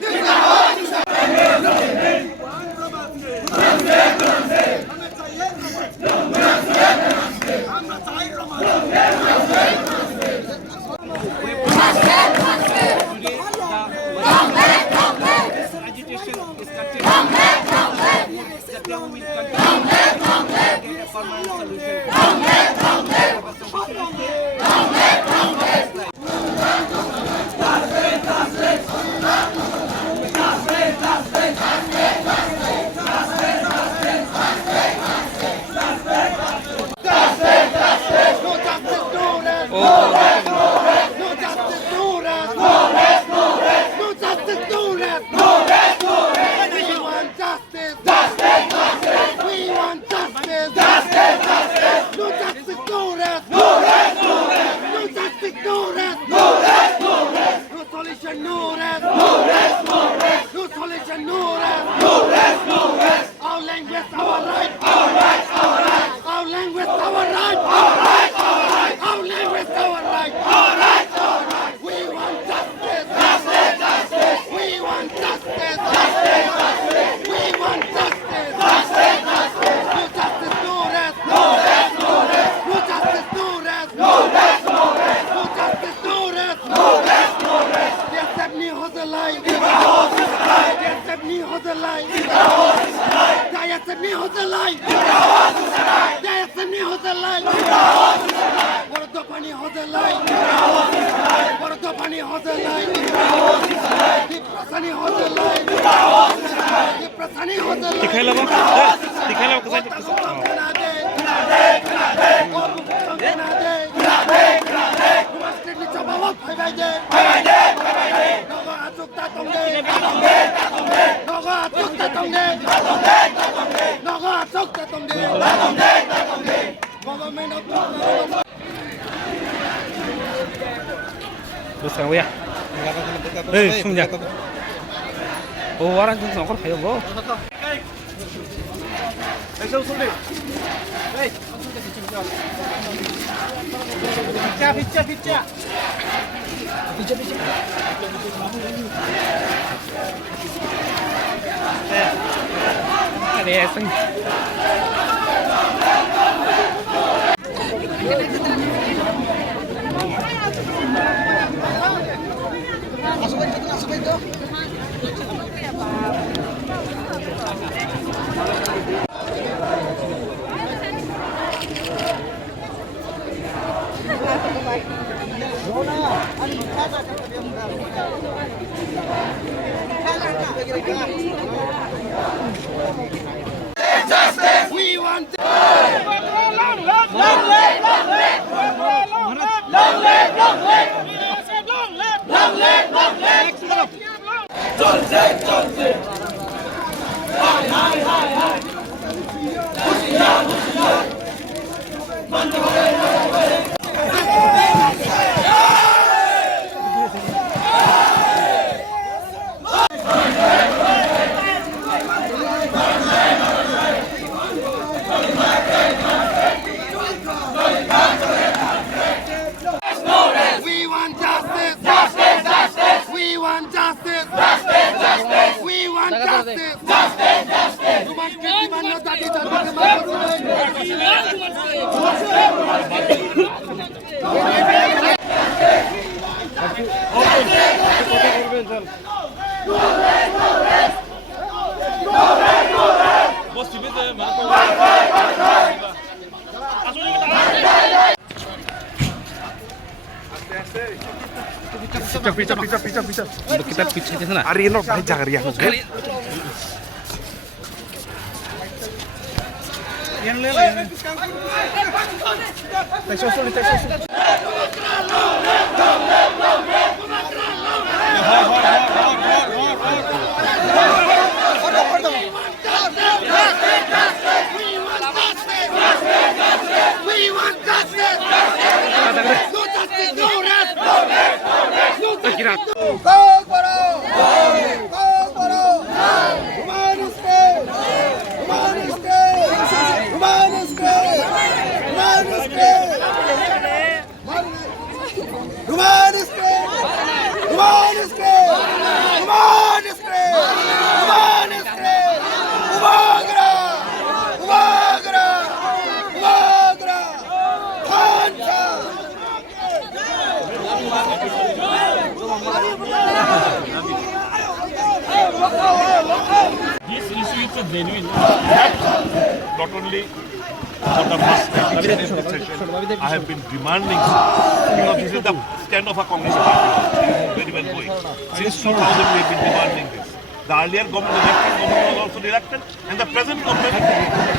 Agitation is continuing. The government will continue to get a permanent solution. दिखायला बघ दिखायला कसं Terus sekarang ya. Semuanya. Oh, orang itu sangkut kayak bro. Picca. Ada yang We want Bisa. Untuk kita pizza di sana. Arino jangan riang. Yang lele. Come on! it's a genuine. Not only for the first time I have been demanding, because this is the stand of a Congress party, very well going. Since 2000 we have been demanding this. The earlier government, elected government was also elected, and the present government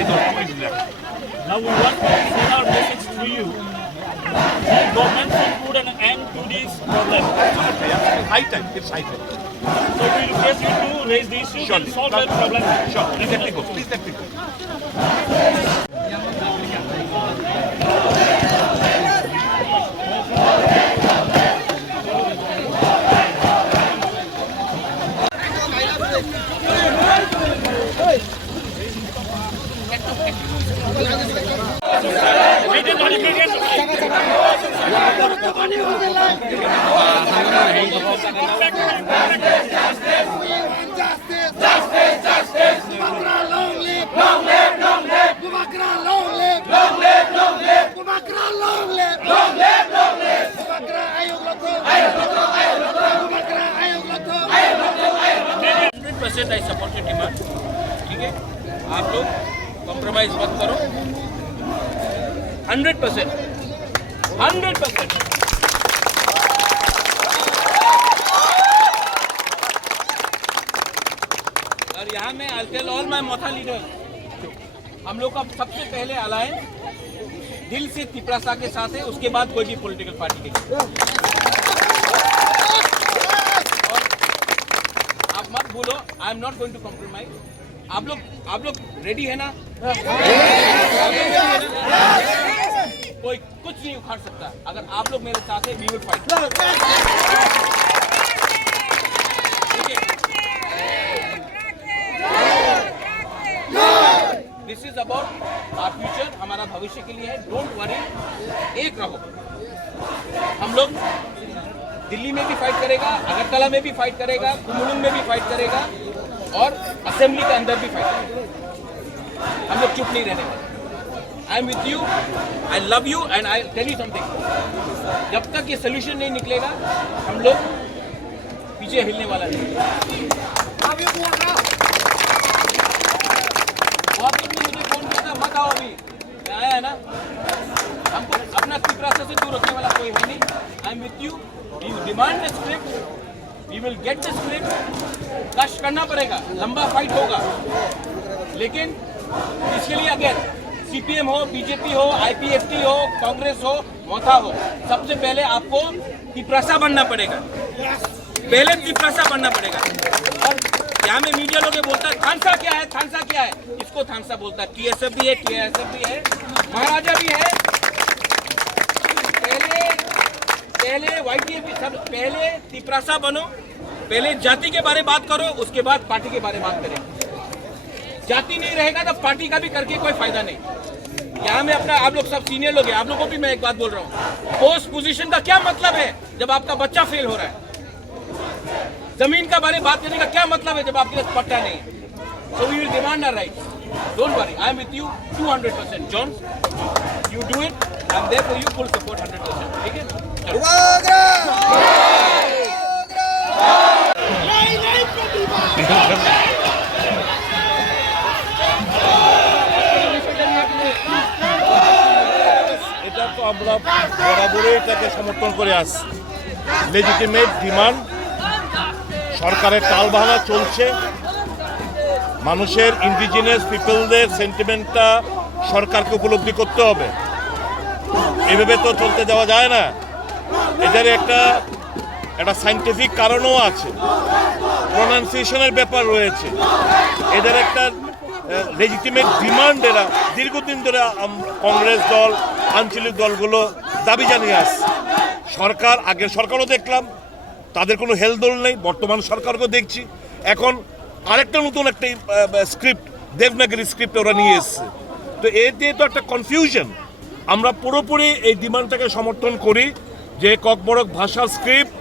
is also elected. Now we want to send our message to you. The government should put an end to this problem. High time, it's high time. So we request you to raise the issue and solve the problem. Sure, please let me go. Please let me go. I support your demand. ठीक है, आप लोग compromise मत करो. 100%. और यहाँ में I'll tell all my Motha leaders, हम लोग का सबसे पहले अलायंस दिल से तिपरासा के साथ है, उसके बाद कोई भी पॉलिटिकल पार्टी के साथ. आप मत भूलो, I am not going to compromise. आप लोग रेडी है ना? कोई कुछ नहीं उखाड़ सकता. अगर आप लोग मेरे साथ हैं, we will fight. This is about our future, हमारा भविष्य के लिए है. डोंट वरी, एक रहो. हम लोग दिल्ली में भी फाइट करेगा, अगरतला में भी फाइट करेगा, कुमुलुंग में भी फाइट करेगा और असेंबली के अंदर भी फाइट करेगा. हम लोग चुप नहीं रहने वाले. I am with you, I love you and I tell you something. जब तक ये सोल्यूशन नहीं निकलेगा, हम लोग पीछे हिलने वाला नहीं. बहुत लोग ने मुझे फोन किया था, मत आओ अभी. मैं आया है ना. हमको अपना तिपरासा से दूर रखने वाला कोई है नहीं. आई am with you. You demand the script, we will get the script. कष्ट करना पड़ेगा, लंबा फाइट होगा, लेकिन इसके लिए अगर सीपीएम हो, बीजेपी हो, आईपीएफटी हो, कांग्रेस हो, मोथा हो, सबसे पहले आपको तिपरासा बनना पड़ेगा. पहले तिपरासा बनना पड़ेगा. और यहाँ में मीडिया लोग ये बोलता है थानसा क्या है, थानसा क्या है. इसको थानसा बोलता है. टीएसएफ भी है, टीएसएफ भी है, महाराजा भी है. पहले वाईटीएफ सब, पहले तिपरासा बनो, पहले जाति के बारे में बात करो, उसके बाद पार्टी के बारे में बात करें. जाति नहीं रहेगा तो पार्टी का भी करके कोई फायदा नहीं. यहाँ में अपना, आप लोग सब सीनियर लोग हैं, आप लोगों को भी मैं एक बात बोल रहा हूँ. पोस्ट पोजीशन का क्या मतलब है जब आपका बच्चा फेल हो रहा है? जमीन का बारे में बात करने का क्या मतलब है जब आपके पास पट्टा नहीं है? So we will demand our rights. Don't worry, I am with you 200%. John, you do it. I am there for you, full support 100%. ठीक है. এটা তো আমরা বরাবরই এটাকে সমর্থন করে আসছি. লেজিটিমেট ডিমান্ড, সরকারের টালবাহানা চলছে. মানুষের ইন্ডিজিনাস পিপলদের সেন্টিমেন্টটা সরকারকে উপলব্ধি করতে হবে. এভাবে তো চলতে দেওয়া যায় না. এদের একটা সায়েন্টিফিক কারণও আছে, প্রোনাউন্সিয়েশনের ব্যাপার রয়েছে. এদের একটা লেজিটিমেট ডিমান্ড এরা দীর্ঘদিন ধরে কংগ্রেস দল, আঞ্চলিক দলগুলো দাবি জানিয়ে আসছে. সরকার, আগের সরকারও দেখলাম তাদের কোনো হেলদোল নেই, বর্তমান সরকারকেও দেখছি. এখন আরেকটা নতুন একটা স্ক্রিপ্ট, দেবনাগরী স্ক্রিপ্ট ওরা নিয়ে এসছে. তো এতে তো একটা কনফিউশন. আমরা পুরোপুরি এই ডিমান্ডটাকে সমর্থন করি যে ককবরক ভাষার স্ক্রিপ্ট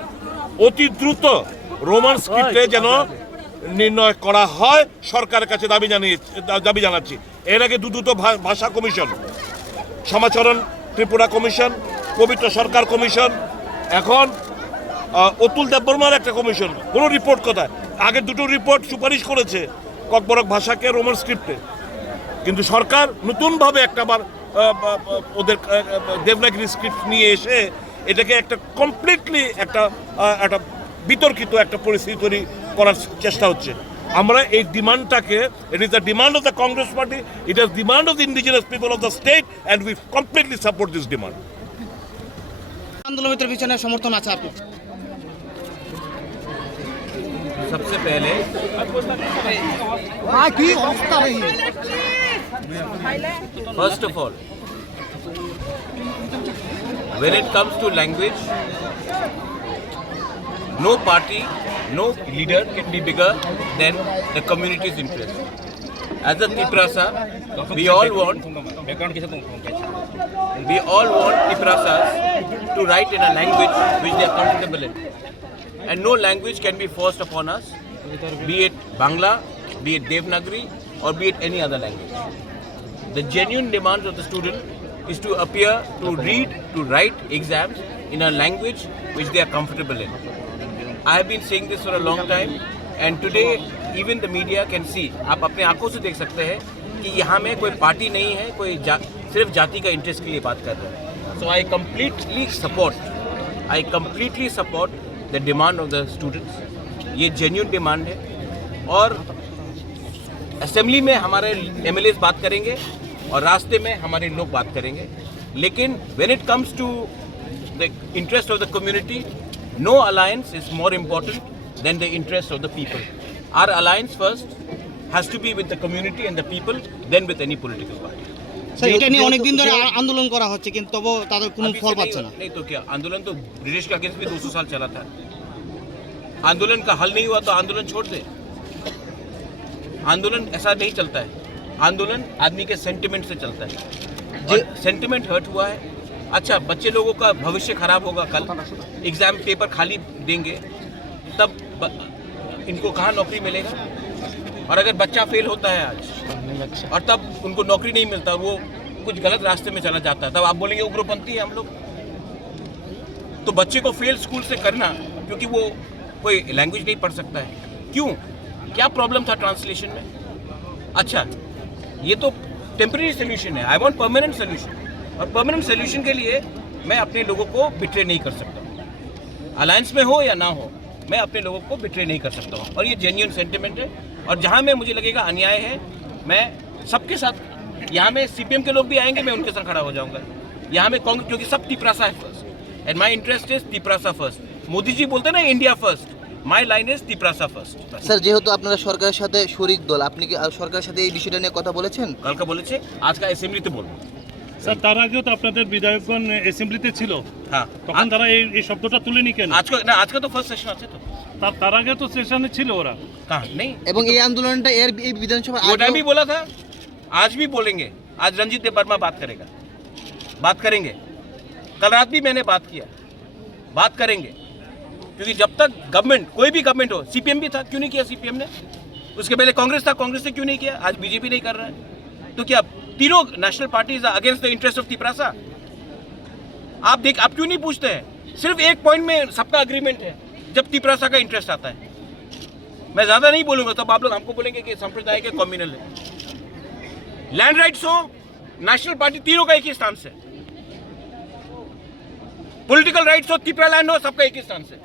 অতি দ্রুত রোমান স্ক্রিপ্টে যেন নির্ণয় করা হয়, সরকারের কাছে দাবি জানাচ্ছি. এর আগে দুটো ভাষা কমিশন, সমাচরণ ত্রিপুরা কমিশন, পবিত্র সরকার কমিশন, এখন অতুল দেববর্মার একটা কমিশন, কোনো রিপোর্ট কোথায়? আগে দুটো রিপোর্ট সুপারিশ করেছে ককবরক ভাষাকে রোমান স্ক্রিপ্টে, কিন্তু সরকার নতুনভাবে একটাবার ওদের দেবনাগরী স্ক্রিপ্ট নিয়ে এসে এটাকে একটা কমপ্লিটলি একটা বিতর্কিত একটা পরিস্থিতি তৈরি করার চেষ্টা হচ্ছে। আমরা এই ডিমান্ডটাকে, it is the demand of the Congress party, it is demand of the indigenous people of the state and we completely support this demand. আন্দোলনের পিছনে সমর্থন আছে আপনার? सबसे पहले first of all, when it comes to language, no party, no leader can be bigger than the community's interest. As a Tiprasa, we all want Tiprasas to write in a language which they are comfortable in. And no language can be forced upon us, be it Bangla, be it Devanagari, or be it any other language. The genuine demands of the student is to appear, to read, to write exams in a language which they are comfortable in. I have been saying this for a long time, and today even the media can see. आप अपने आंखों से देख सकते हैं कि यहाँ में कोई पार्टी नहीं है, कोई सिर्फ जाति का इंटरेस्ट के लिए बात कर रहे हैं. So I completely support the demand of the students. ये genuine demand है, और असेंबली में हमारे MLAs बात करेंगे और रास्ते में हमारे लोग बात करेंगे, लेकिन when it comes to the interest of the community, no alliance is more important than the interest of the people. Our alliance first has to be with the community and the people, then with any political party. Sir, এটা নিয়ে অনেকদিন ধরে আন্দোলন করা হচ্ছে, কিন্তু তবু তাদের কোনো ফল পাচ্ছে না। नहीं तो क्या, आंदोलन तो ब्रिटिश के अगेंस्ट भी 200 साल चला था। आंदोलन का हल नहीं हुआ तो आंदोलन छोड़ दे। आंदोलन ऐसा नहीं चलता है, आंदोलन आदमी के सेंटिमेंट से चलता है, और सेंटिमेंट हर्ट हुआ है। अच्छा, बच्चे लोगों का भविष्य खराब होगा, कल एग्जाम पेपर खाली देंगे, तब इनको कहाँ नौकरी मिलेगा? और अगर बच्चा फेल होता है आज और तब उनको नौकरी नहीं मिलता, वो कुछ गलत रास्ते में चला जाता है, तब आप बोलेंगे उग्रपंथी है हम लोग। तो बच्चे को फेल स्कूल से करना क्योंकि वो कोई लैंग्वेज नहीं पढ़ सकता है, क्यों? क्या प्रॉब्लम था ट्रांसलेशन में? अच्छा, ये तो टेम्परेरी सोल्यूशन है, आई वांट परमानेंट सोल्यूशन, और परमानेंट सोल्यूशन के लिए मैं अपने लोगों को बिट्रे नहीं कर सकता। अलायंस में हो या ना हो, मैं अपने लोगों को बिट्रे नहीं कर सकता हूँ, और ये जेन्युइन सेंटिमेंट है। और जहाँ में मुझे लगेगा अन्याय है, मैं सबके साथ, यहाँ में CPM के लोग भी आएंगे, मैं उनके साथ खड़ा हो जाऊँगा। यहाँ में कांग्रेस, क्योंकि सब तिपरासा है first, and my interest is Tiprasa first. Modi ji बोलते हैं ना India first, my line is Tiprasa first. Sir, যেহেতু আপনারা সরকারের সাথে শরিক দল, আপনি কি সরকারের সাথে এই বিষয়টা নিয়ে কথা বলেছেন? কালকে বলেছে, আজকে অ্যাসেম্বলিতে বলবো। স্যার, তার আগেও তো আপনাদের বিধায়কগণ অ্যাসেম্বলিতে ছিল, হ্যাঁ, তখন তারা এই শব্দটা তুলেনি কেন? আজকে তো ফার্স্ট সেশন আছে, তো তার আগে তো সেশনে ছিল ওরা। कहाँ नहीं, এবং এই আন্দোলনটা এই বিধানসভা वो टाइम भी बोला था, आज भी बोलेंगे। आज रंजीत देव वर्मा बात करेगा, बात करेंगे। कल रात भी मैंने बात किया, बात करेंगे, क्योंकि जब तक गवर्नमेंट, कोई भी गवर्नमेंट हो, CPM भी था, क्यों नहीं किया CPM ने? उसके पहले कांग्रेस था, कांग्रेस ने क्यों नहीं किया? आज BJP नहीं कर रहा है, तो क्या तीनों national parties against the interest of Tiprasa? आप क्यों नहीं पूछते हैं? सिर्फ एक पॉइंट में सबका अग्रीमेंट है, जब तिपरासा का इंटरेस्ट आता है। मैं ज्यादा नहीं बोलूंगा, तब आप लोग हमको बोलेंगे कि सांप्रदायिक है, कम्युनल है। लैंड राइट्स हो, नेशनल पार्टी, तीनों का एक ही स्टांस है। पॉलिटिकल राइट्स हो, तिपरा लैंड हो, सबका एक ही स्टांस है।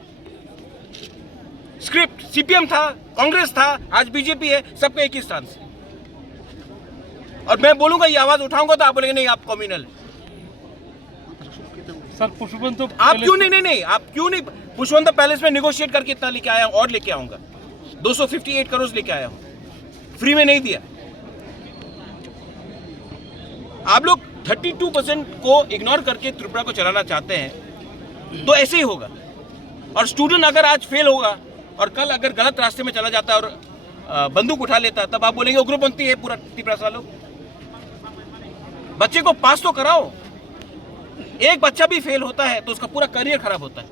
स्क्रिप्ट CPM था, कांग्रेस था, आज BJP है, सबका एक ही स्टांस है। और मैं बोलूंगा, ये आवाज उठाऊंगा तो आप बोलेंगे नहीं, आप कम्युनल है। सर, पुष्पवंत आप क्यों नहीं, आप क्यों नहीं? पुष्पवंत पैलेस में निगोशिएट करके इतना लेके आया हूं, और लेके आऊंगा। 258 करोड़ लेके आया हूं, फ्री में नहीं दिया। आप लोग 32% को इग्नोर करके त्रिपुरा को चलाना चाहते हैं, तो ऐसे ही होगा। और स्टूडेंट अगर आज फेल होगा और कल अगर गलत रास्ते में चला जाता है और बंदूक उठा लेता है, तब आप बोलेंगे उग्रपंथी है पूरा तिपरासा लोग। बच्चे को पास तो कराओ। एक बच्चा भी फेल होता है तो उसका पूरा करियर खराब होता है।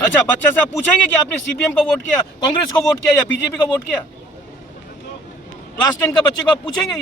अच्छा, बच्चा से आप पूछेंगे कि आपने CPM को वोट किया, कांग्रेस को वोट किया या BJP को वोट किया? क्लास 10 का बच्चे को आप पूछेंगे?